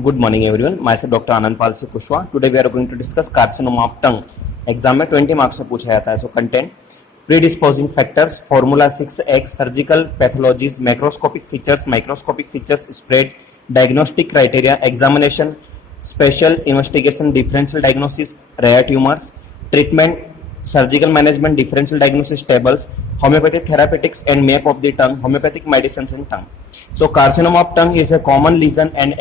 Good morning everyone. Myself Dr. Anand Palsi Kushwa. Today we are going to discuss carcinoma of tongue. Exam में 20 marks से पूछा जाता है. So content predisposing factors, formula 6x, surgical pathologies, microscopic features, spread, diagnostic criteria, examination, special investigation, differential diagnosis, rare tumours, treatment, surgical management, differential diagnosis tables, homeopathic therapeutics and map of the tongue, homeopathic medicines in tongue. So carcinoma of tongue is a common lesion and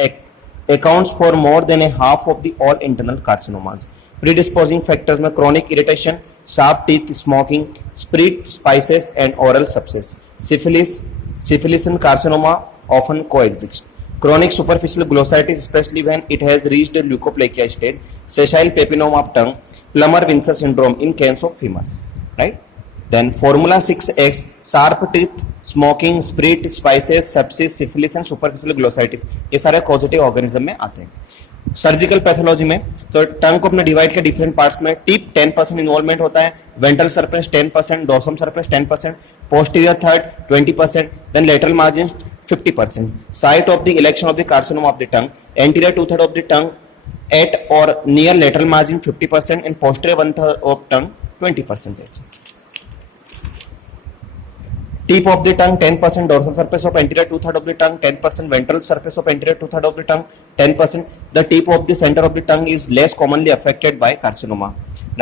accounts for more than a half of the all internal carcinomas. Predisposing factors में chronic irritation, sharp teeth, smoking, spirit, spices and oral sepsis. Syphilis and carcinoma often coexist. Chronic superficial glossitis, especially when it has reached a leukoplakia stage. Sessile papilloma of tongue, Plummer-Vincer syndrome in case of females. Right? Then formula 6x, sharp teeth, smoking, spirit, spices, sepsis, syphilis and superficial glossitis, ये सारे causative organism में आते हैं. Surgical pathology में तो टंग को अपने divide के डिफरेंट पार्ट्स में टिप 10% इन्वॉल्वमेंट होता है, ventral surface 10%, dorsum surface 10%, posterior third 20%, then lateral margin 50%. Site of the election of the carcinoma of the tongue, anterior 2/3 of the tongue at or near lateral margin 50% and posterior 1/3 of tongue 20%. Tip of the tongue 10%, dorsal surface of anterior 2/3 of the tongue 10%, ventral surface of anterior 2/3 of the tongue 10%. The tip of the center of the tongue is less commonly affected by carcinoma,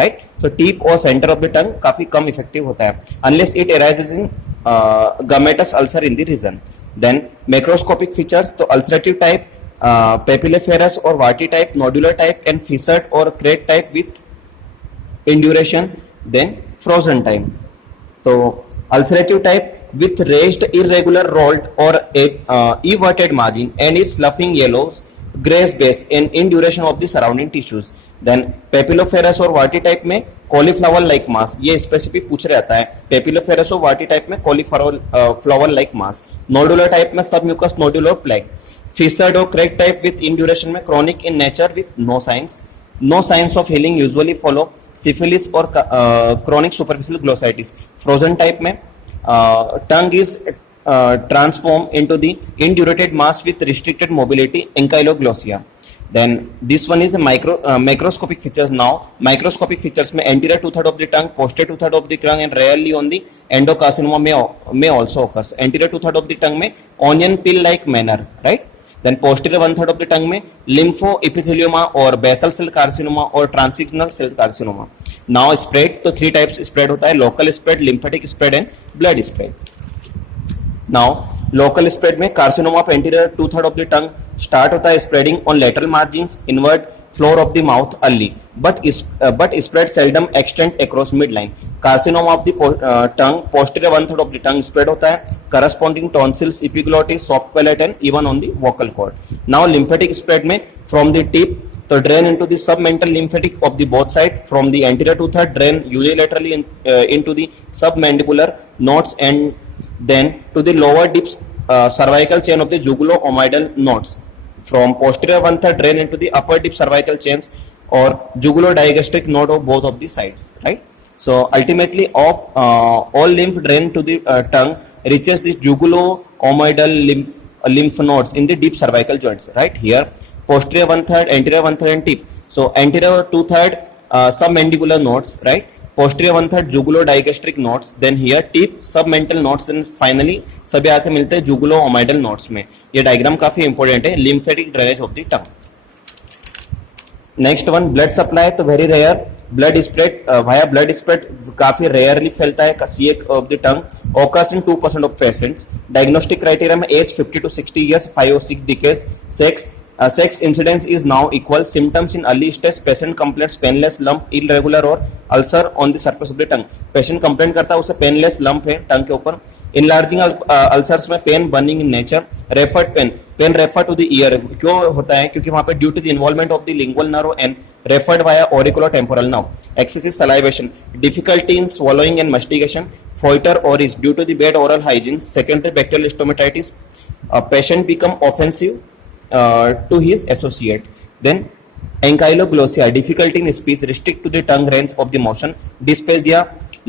right? So tip or center of the tongue काफी कम effective होता है unless it arises in gummatous ulcer in the region. Then macroscopic features, तो ulcerative type, papilloferous or warty type, nodular type and fissured or cracked type with induration. Then frozen type, तो ulcerative type with raised, irregular, rolled or everted margin and is sloughing yellows, grayish base and induration of the surrounding tissues. Then papilloferous और warty type में cauliflower like mass, ये specific पूछ रहता है. papilloferous और warty type में cauliflower like mass. nodular type में submucous nodular plaque. fissured or cracked type with induration में chronic in nature with no signs of healing usually follow. syphilis और chronic superficial glossitis. frozen type में tongue is transformed into the indurated mass with restricted mobility, ankyloglossia. Then this one is a macroscopic features. Now microscopic features में anterior 2/3 of the tongue, posterior 2/3 of the tongue and rarely on the endocarcinoma may also occurs. anterior 2/3 of the tongue में onion pill like manner, right? Then posterior 1/3 of the tongue में lymphoepithelioma or basal cell carcinoma or transitional cell carcinoma. Now spread, तो 3 types spread होता है, local spread, lymphatic spread and blood spread. Now local spread में carcinoma of anterior 2/3 of the tongue start होता है spreading on lateral margins, inward floor of the mouth early, but spread seldom extend across midline. Carcinoma of the tongue, posterior 1/3 of the tongue spread होता है, corresponding tonsils, epiglottis, soft palate and even on the vocal cord. Now lymphatic spread में from the tip तो drain into the submental lymphatic of the both side, from the anterior 2/3 drain unilaterally into the submandibular nodes and then to the lower deep cervical chain of the jugulo-omoidal nodes. From posterior 1/3 drain into the upper deep cervical chains or jugulo-digastric node of both of the sides, right? So ultimately all lymph drain to the tongue reaches the jugulo-omoidal lymph nodes in the deep cervical joints, right? Here posterior 1/3, anterior 1/3 and tip. So anterior 2/3 submandibular nodes, right? posterior 1/3 jugulo-digastric nodes, then here tip, submental nodes and finally सभी आके मिलते हैं jugulo-omoidal nodes में. ये diagram काफी important है, lymphatic drainage of the tongue. Next one blood supply, तो very rare. Blood spread via blood spread काफी रेयरली फैलता है. CA of the tongue occurs in 2% of patients. Diagnostic criteria में age 50 to 60 years, 5 or 6 decades. Sex incidence is now equal. Symptoms in early stage, patient complains painless lump, irregular or ulcer on the surface of the tongue. Patient complain करता है उसे painless lump है टंग के ऊपर. Enlarging ulcers में pain, burning in nature. Referred pain refer to the ear. क्यों होता है? क्योंकि वहाँ पे due to the involvement of the lingual nerve and referred via auriculotemporal nerve. Excessive salivation, difficulty in swallowing and mastication. Foetor or is due to the bad oral hygiene. Secondary bacterial stomatitis. Patient become offensive to his associate. Then ankyloglossia, difficulty in speech, restrict to the tongue range of the motion. Dysphagia,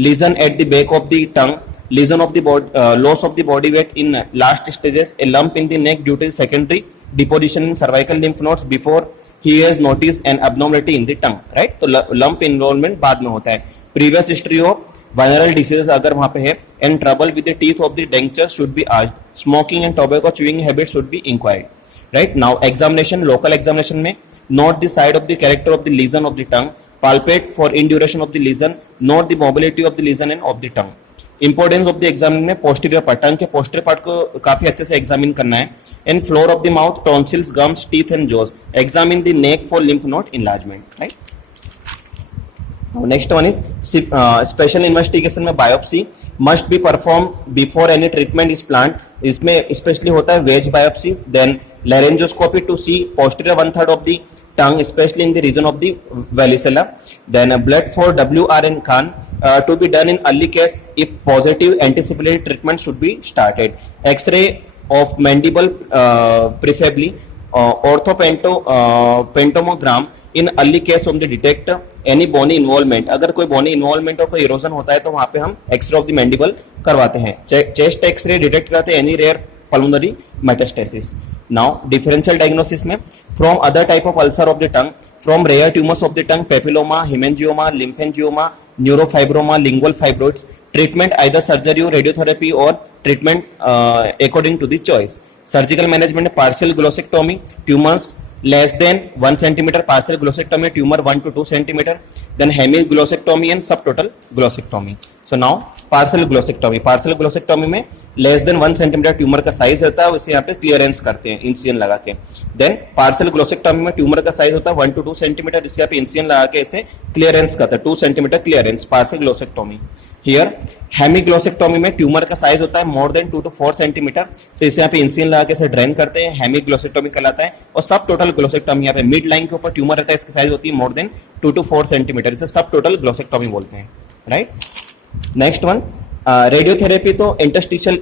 lesion at the back of the tongue, lesion of the body, loss of the body weight in last stages, a lump in the neck due to secondary deposition in cervical lymph nodes before he has noticed an abnormality in the tongue, right? तो lump involvement बाद में होता है. Previous history of viral diseases अगर वहाँ पे है, and trouble with the teeth of the denture should be asked. Smoking and tobacco chewing habits should be inquired, right? Now examination, local examination में note the side of the character of the lesion of the tongue, palpate for induration of the lesion, note the mobility of the lesion and of the tongue. Importance of the examine में posterior part, टंग के posterior part को काफी अच्छे से examine करना है. And floor of the mouth, tonsils, gums, teeth and jaws. Examine the neck for lymph node enlargement, right. Next one is special investigation में biopsy must be perform before any treatment is plan. इसमें especially होता है wedge biopsy. Then laryngoscopy to see posterior 1/3 of the tongue, especially in the region of the vallicella. Then blood for WR and CAN to be done in early case. If positive, anticipated treatment should be started. X-ray of mandible, preferably orthopentomogram in early case of the detect any bony involvement. अगर कोई bony involvement और कोई erosion होता है तो वहाँ पे हम X-ray of the mandible करवाते हैं. Chest X-ray डिटेक्ट करते हैं any rare pulmonary metastasis. Now differential diagnosis में from other type of ulcer of the tongue, from rare tumors of the tongue, papilloma, hemangioma, lymphangioma, neurofibroma, lingual fibroids. Treatment either surgery or radiotherapy or treatment according to the choice. Surgical management partial glossectomy, tumors less than 1 centimeter, partial glossectomy, tumor 1 to 2 centimeter, then hemiglossectomy and subtotal glossectomy. So now partial glossectomy में less than 1 centimetre tumour का size रहता है, उसे यहाँ पे clearance करते हैं incision लगा के. देन पार्शियल ग्लोसेक्टोमी में ट्यूमर का साइज होता है 1 to 2 सेंटीमीटर, इसे यहाँ पे इंसिजन लगा के इसे क्लियरेंस करता है. 2 सेंटीमीटर क्लियरेंस, पार्शियल ग्लोसेक्टोमी. हियर हेमिग्लोसेक्टोमी में ट्यूमर का साइज होता है मोर देन 2 to 4 सेंटीमीटर, तो इसे यहाँ पे इंसिजन लगा के इसे ड्रेन करते हैं, हेमिग्लोसेक्टोमी कहलाता है. और सब टोटल ग्लोसेक्टोमी, यहाँ पे मिड लाइन के ऊपर ट्यूमर रहता है, इसकी साइज होती है मोर देन 2 to 4 सेंटीमीटर, इसे सब टोटल ग्लोसेक्टोमी बोलते हैं, राइट. नेक्स्ट वन रेडियोथेरेपी, तो इंटरस्टिशियल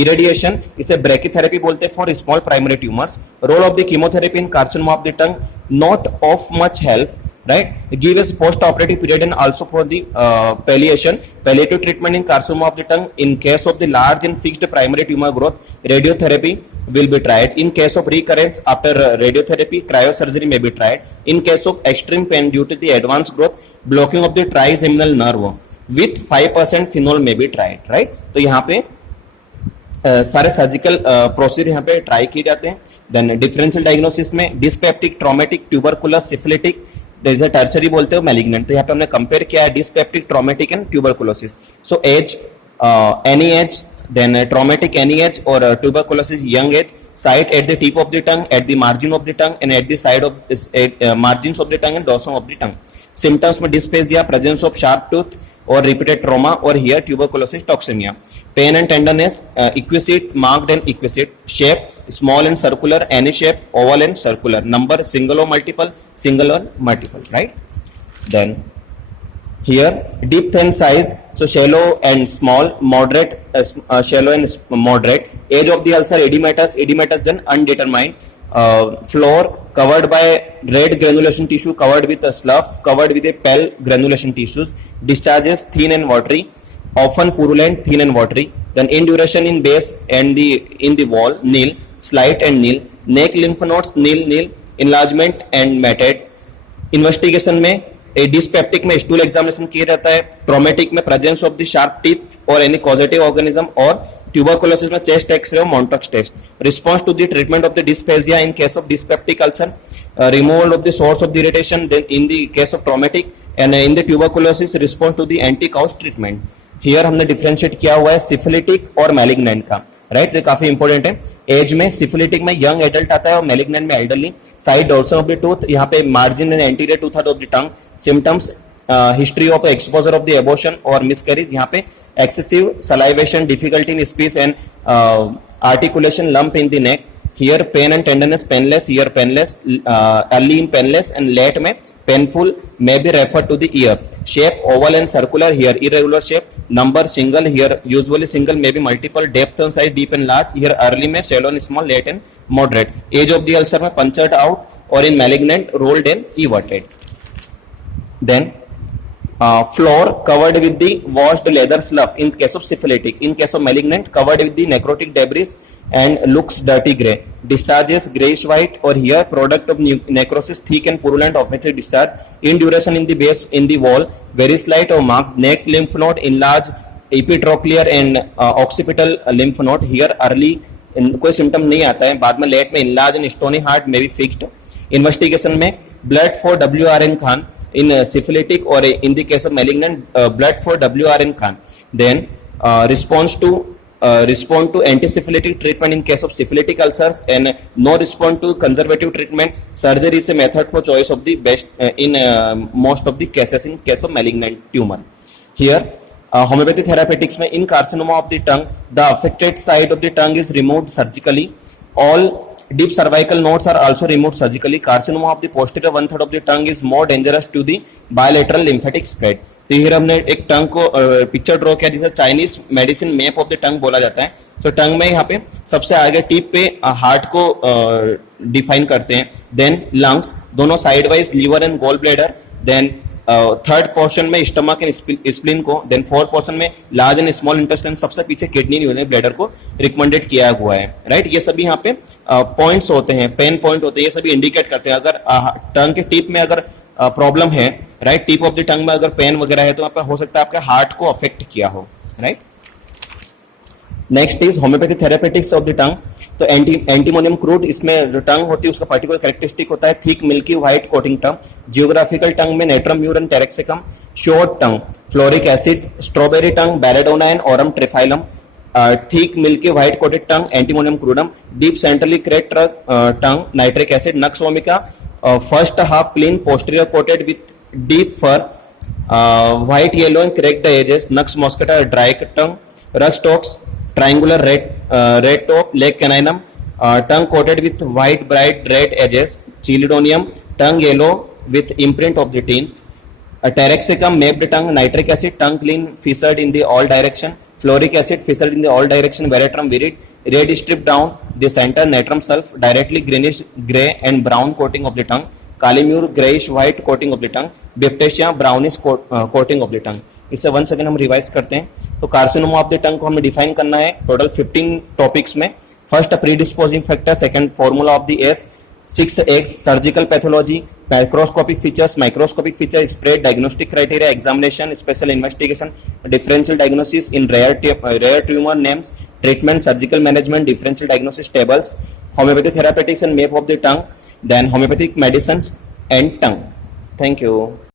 इरेडिएशन, इसे ब्रैकीथेरेपी बोलते हैं for small primary tumours. Role of the chemotherapy in carcinoma of the tongue, not of much help, right? Give us post-operative period and also for the palliative treatment in carcinoma of the tongue. In case of the large and fixed primary tumor growth, radiotherapy will be tried. In case of recurrence after radiotherapy, cryosurgery may be tried. In case of extreme pain due to the advanced growth, blocking of the trigeminal nerve with 5% phenol may be tried, right? तो यहाँ पे सारे surgical procedure यहाँ पे try किए जाते हैं. Then differential diagnosis में डिस्पेप्टिक, ट्रॉमेटिक, ट्यूबरकुलस, सिफिलिटिक, जैसे टर्सरी बोलते हो, मैलिग्नेंट. तो यहाँ पे हमने कंपेयर किया है dyspeptic, traumatic and tuberculosis. So age, any age, then traumatic any age और tuberculosis young age. Site at the tip of the tongue, at the margin of the tongue and at the side of margin of the tongue and dorsum of the tongue. Symptoms में dyspepsia, presence of sharp tooth or repeated trauma, or here tuberculosis, toxemia. Pain and tenderness, equisite, marked and equisite. Shape, small and circular, any shape, oval and circular. Number, single or multiple, right? Then here deep, thin size, so shallow and small, moderate, shallow and moderate. Age of the ulcer, edematous then undetermined. Floor covered by red granulation tissue, covered with a slough, covered with a pale granulation tissues. Discharges thin and watery, often purulent, thin and watery. Then induration in base and in the wall, nil. Slight and nil. Neck lymph nodes, nil. Enlargement and matted. Investigation में dyspeptic में stool examination किया जाता है. Traumatic में presence of the sharp teeth or any causative organism, और tuberculosis में chest X-ray or Montauk's test. Response to the treatment of the dysphagia in case of dyspeptic ulcer, removal of the source of the irritation. Then in the case of traumatic and in the tuberculosis, response to the anti-couch treatment. Here हमने differentiate किया हुआ है syphilitic और malignant का, right. ये काफी important है. As में सिफिलिटिक में यंग एडल्ट आता है और मैलिग्नेंट में elderly. Side dorsal of the tooth, यहाँ पे margin and anterior 2/3 of the tongue. Symptoms, history of exposure of the abortion और मिसकैरेज, यहाँ पे excessive salivation, difficulty in speech and articulation, lump in the neck. Here pain and tenderness, painless, here painless, early in painless, and late में painful, may be referred to the ear. Shape oval and circular, here irregular shape. Number single, here usually single, may be multiple. Depth and size, deep and large. Here early में shallow and small, late and moderate. Age of the ulcer में punctured out or in malignant, rolled and everted. Then floor covered with the washed leather slough in case of syphilitic. In case of malignant, covered with the necrotic debris and looks dirty gray. Discharge is grayish white or here product of necrosis thick and purulent of which discharge in duration in the base in the wall, very slight or marked neck lymph node, enlarged epitrochlear and occipital lymph node. Here early कोई symptom नहीं आता है, बाद में late में enlarged and stony heart may be fixed. Investigation में blood for WRN Khan in syphilitic or in the case of malignant blood for WRN Khan. Then respond to anti-syphilitic treatment in case of syphilitic ulcers and no respond to conservative treatment. Surgery is a method for choice of the best in most of the cases in case of malignant tumor. Here homeopathy therapeutics में in carcinoma of the tongue, the affected side of the tongue is removed surgically. All deep cervical nodes are also removed surgically. Carcinoma of the posterior one third of the tongue is more dangerous to the bilateral lymphatic spread. तो here हमने एक टंग को picture draw किया जिसे Chinese medicine map of the टंग बोला जाता है. तो टंग में यहाँ पे सबसे आगे टिप पे हार्ट को डिफाइन करते हैं. देन लंग्स, दोनों side wise liver and gall bladder. Then third portion में स्टमक एंड स्प्लीन को. देन फोर्थ पोर्शन में लार्ज एंड स्मॉल इंटेस्टाइन, सबसे पीछे किडनी न्यूरल ब्लैडर को रिकमेंडेड किया हुआ है. राइट, ये सभी यहाँ पे पॉइंट्स होते हैं, पेन पॉइंट होते हैं, ये सभी इंडिकेट करते हैं. अगर टंग के टिप में अगर प्रॉब्लम है, राइट, टिप ऑफ द टंग में अगर पेन वगैरह है तो वहां पे हो सकता है आपके हार्ट को अफेक्ट किया हो. Right, next is homeopathy therapeutics of the टंग. तो एंटीमोनियम क्रूड, इसमें जो टंग होती है उसका पर्टिकुलर कैरेक्टरिस्टिक होता है thick milky white coating tongue. Geographical tongue में नेट्रम म्यूरन taraxacum. Short tongue fluoric acid. Strawberry tongue belladonna and arum triphyllum. Thick milky white coated tongue antimonium crudum. Deep centrally cracked tongue nitric acid nux vomica. First half clean, posterior coated with deep fur, white, yellow and cracked edges. Nux moscata, dry tongue. Rux tox, triangular red top, leg caninum. Tongue coated with white, bright red edges. Chelidonium, tongue yellow with imprint of the teeth. Taraxacum, mapped tongue, nitric acid, tongue clean, fissured in the all direction. Fluoric acid, fissured in the all direction. Veratrum virid. Red strip down the center, natrum sulf, directly greenish gray and brown coating of the tongue. Calimure, grayish white coating of the tongue. Biptacia, brownish coating of the tongue. इससे one second हम revise करते हैं. तो carcinoma of the टंग को हमें define करना है total 15 topics में. First predisposing factor, second formula of the S, 6x surgical pathology, microscopic features, microscopic feature spread, diagnostic criteria, examination, special investigation, differential diagnosis in rare tumor names, treatment, surgical management, differential diagnosis tables, homeopathy therapeutics and map of the tongue, then homeopathic medicines and tongue. Thank you.